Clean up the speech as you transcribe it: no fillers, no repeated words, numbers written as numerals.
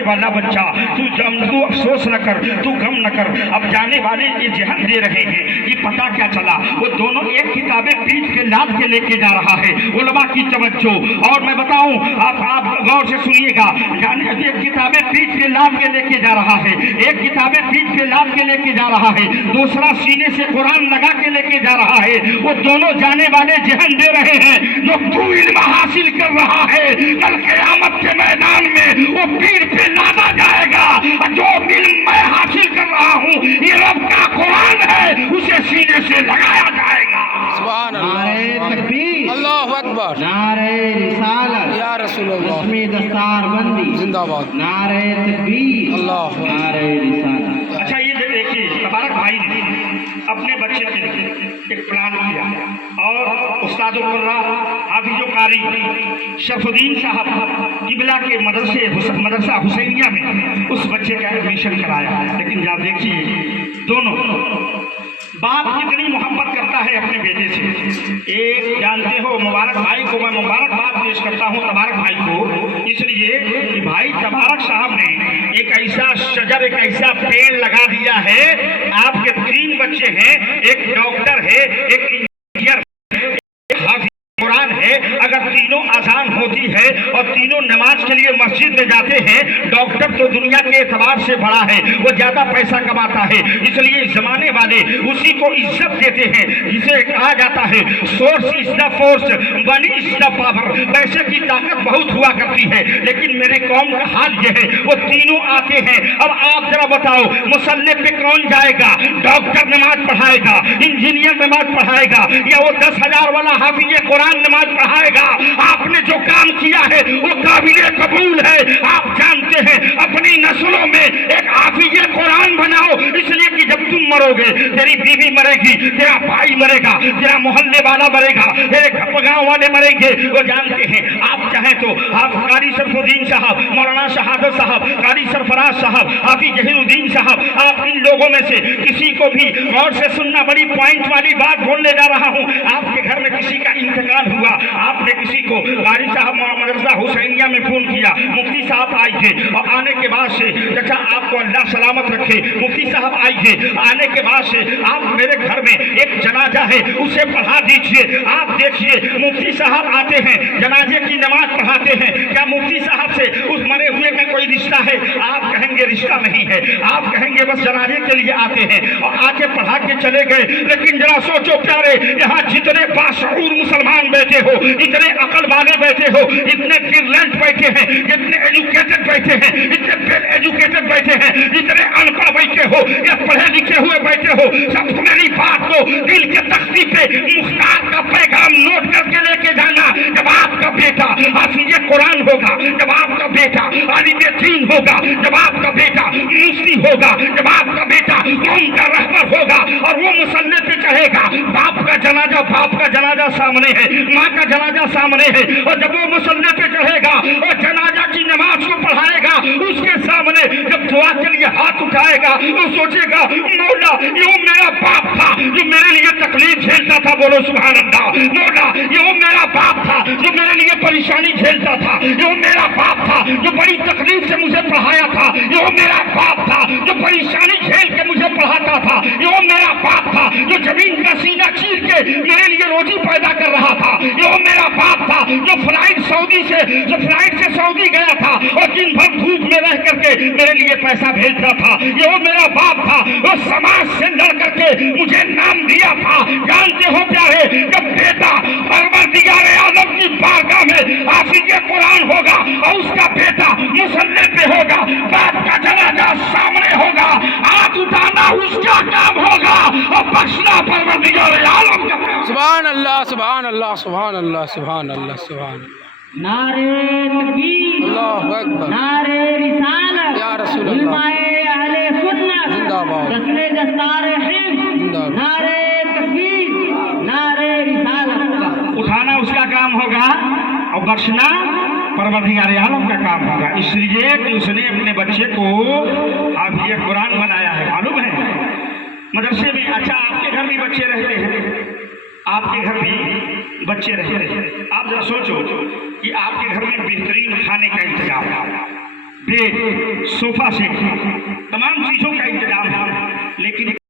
पढ़ने वाला बच्चा, तू अफसोस न कर, तू गम न कर। अब जाने वाले ये जहन दे रहे हैं कि पता क्या चला, वो दोनों एक किताबें पीठ के लाद के लेके जा रहा है। उलमा की तवज्जो, और मैं बताऊं, आप गौर से सुनिएगा, एक किताबें पीठ के लाद के लेके जा रहा है, एक किताबें पीठ के लाद के लेके जा रहा है, दूसरा सीने से कुरान लगा के लेके जा रहा है। वो दोनों जाने वाले जहन दे रहे हैं, जो तू इल्म हासिल कर रहा है, कल क़यामत के मैदान में वो पीर पे लादा जाएगा। जो इल्म मैं हासिल कर रहा हूँ, ये रब का कुरान है, उसे सीने से लगाया जाएगा। सुभान अल्लाह, तकबीर, अल्लाहु अकबर, नारे रिसालत या रसूल अल्लाह, रस्मी दस्तार बंदी जिंदाबाद, नारे तकबीर, अल्लाह, नारे रिसालत। अच्छा, ये देखिए, तबारक भाई ने अपने बच्चे के लिए एक प्लान किया, और उस्ताद हाफिज कारी शरफुद्दीन साहब किबला के मदरसा हुसैनिया में उस बच्चे का एडमिशन कराया। लेकिन जब देखिए, दोनों बाप कितनी मोहब्बत करता है अपने बेटे से। एक जानते हो, मुबारक भाई को मैं मुबारकबाद पेश करता हूँ, तबारक भाई को, इसलिए कि भाई तबारक साहब ने एक ऐसा शजर, एक ऐसा पेड़ लगा दिया है। आपके 3 बच्चे हैं, एक डॉक्टर है, एक इंजीनियर, एक हाफिज कुरान है। अगर तीनों आसान होती है और तीनों नमाज के लिए मस्जिद में जाते हैं, डॉक्टर तो दुनिया के एतबार से बड़ा है, वो ज्यादा पैसा कमाता है, इसलिए जमाने वाले उसी को इज्जत देते हैं, जिसे कहा जाता है source is the force, money is the power. पैसे की ताकत बहुत हुआ करती है, लेकिन मेरे कौम का हाल यह है, वो तीनों आते हैं। अब आप जरा बताओ, मुसल्ले पे कौन जाएगा? डॉक्टर नमाज पढ़ाएगा, इंजीनियर नमाज पढ़ाएगा, या वो 10,000 वाला हाफिज कुरान नमाज पढ़ाएगा? आपने जो काम किया है वो काबिले कबूल है। आप जानते हैं, अपनी नस्लों में एक हाफिज कुरान बनाओ, इसलिए कि जब तुम मरोगे, तेरी बीवी मरेगी, तेरा भाई मरेगा, तेरा मोहल्ले वाला मरेगा, तेरे गांव वाले मरेंगे। वो जानते हैं, आप चाहें तो आप कारी शरफुद्दीन साहब, मौलाना शहादत साहब, कारी सरफराज साहब, हाफिज जहीरुद्दीन साहब, आप इन लोगों में से किसी को भी गौर से सुनना, बड़ी पॉइंट वाली बात बोलने जा रहा हूँ। आपके घर में किसी का इंतकाल हुआ, आपने किसी को कारी साहब मदरसा हुसैनिया में फोन किया, मुफ्ती साहब आए थे, और आने के बाद से चाचा आपको अल्लाह सलामत रखे, मुफ्ती साहब आए थे, आने के बाद से आप मेरे घर में एक जनाजा है, उसे पढ़ा दीजिए। आप देखिए, मुफ्ती साहब आते हैं, जनाजे की नमाज पढ़ाते हैं। क्या मुफ्ती साहब से उस मरे हुए का कोई रिश्ता है? आप कहेंगे रिश्ता नहीं है, आप कहेंगे बस जनाजे के लिए आते हैं, और आके पढ़ा के चले गए। लेकिन जरा सोचो प्यारे, यहाँ जितने बाशऊर मुसलमान बैठे हो, इतने अकल वाले बैठे हो, इतने ब्रिलियंट बैठे हैं, इतने एजुकेटेड बैठे हैं, इतने वेल एजुकेटेड बैठे हैं, इतने अनपढ़ बैठे हो या पढ़े लिखे हुए बैठे हो, सब मेरी बात को दिल के तख्ती पे मुख्तार का पैगाम नोट करके लेके जाना। जब आपका बेटा हाफिज कुरान होगा, जब आपका बेटा आलिम दीन होगा, जब आपका बेटा मुफ्ती होगा, जब आपका बेटा कौम का रहबर होगा, और वो मुसल्ले पे चढ़ेगा, बाप का जनाजा सामने है, माँ का जनाजा सामने है, और जब वो मुसल्ले पे चढ़ेगा और जनाजा की नमाज को पढ़ाएगा, उसके सामने जब दुआ के लिए हाथ उठाएगा, तो सोचेगा मौला, ये मेरा बाप था जो मेरे लिए तकलीफ झेलता था। बोलो सुभान अल्लाह। मौला, ये मेरा बाप था जो मेरे लिए परेशानी झेलता था, ये मेरा बाप था जो बड़ी तकलीफ से मुझे पढ़ाया था, ये मेरा बाप था जो परेशानी झेल के मुझे पढ़ाता था, ये मेरा बाप था जो जमीन का सीना चीर के मेरे लिए रोटी पैदा कर रहा था, ये मेरा बाप था जो फ्लाइट से सऊदी गया था और दिन भर धूप में रह करके मेरे लिए पैसा भेजता था, ये मेरा बाप था वो समाज से लड़ करके मुझे नाम दिया था। जानते हो प्यारे, जब बेटा परवरदिगार आलम की बारगाह में हाफिज कुरान होगा और उसका बेटा मुसल्ले पे होगा, बाप का जनाजा सामने होगा, हाथ उठाना उसका काम होगा और बख्शना परवरदिगार आलम का। सुभान अल्लाह, सुभान अल्लाह, सुभान अल्लाह, सुभान अल्लाह, सुभान अल्लाह। नारे तकबीर, अल्लाहु अकबर, नारे रिसालत या रसूल अल्लाह, उलमाए अहले सुन्नत जिंदाबाद, रस्मे दस्तार हिफ्ज़, जिंदाबाद, नारे तकबीर, नारे रिसालत। उठाना उसका काम होगा और बख्शना परवरदिगार आलम का काम होगा। इसलिए कि उसने अपने बच्चे को हाफिज कुरान बनाया है। मालूम है मदरसे में, अच्छा आपके घर भी बच्चे रहते हैं, आपके घर भी बच्चे रहते हैं। आप जरा सोचो कि आपके घर में बेहतरीन खाने का इंतजाम, बेड सोफा सेट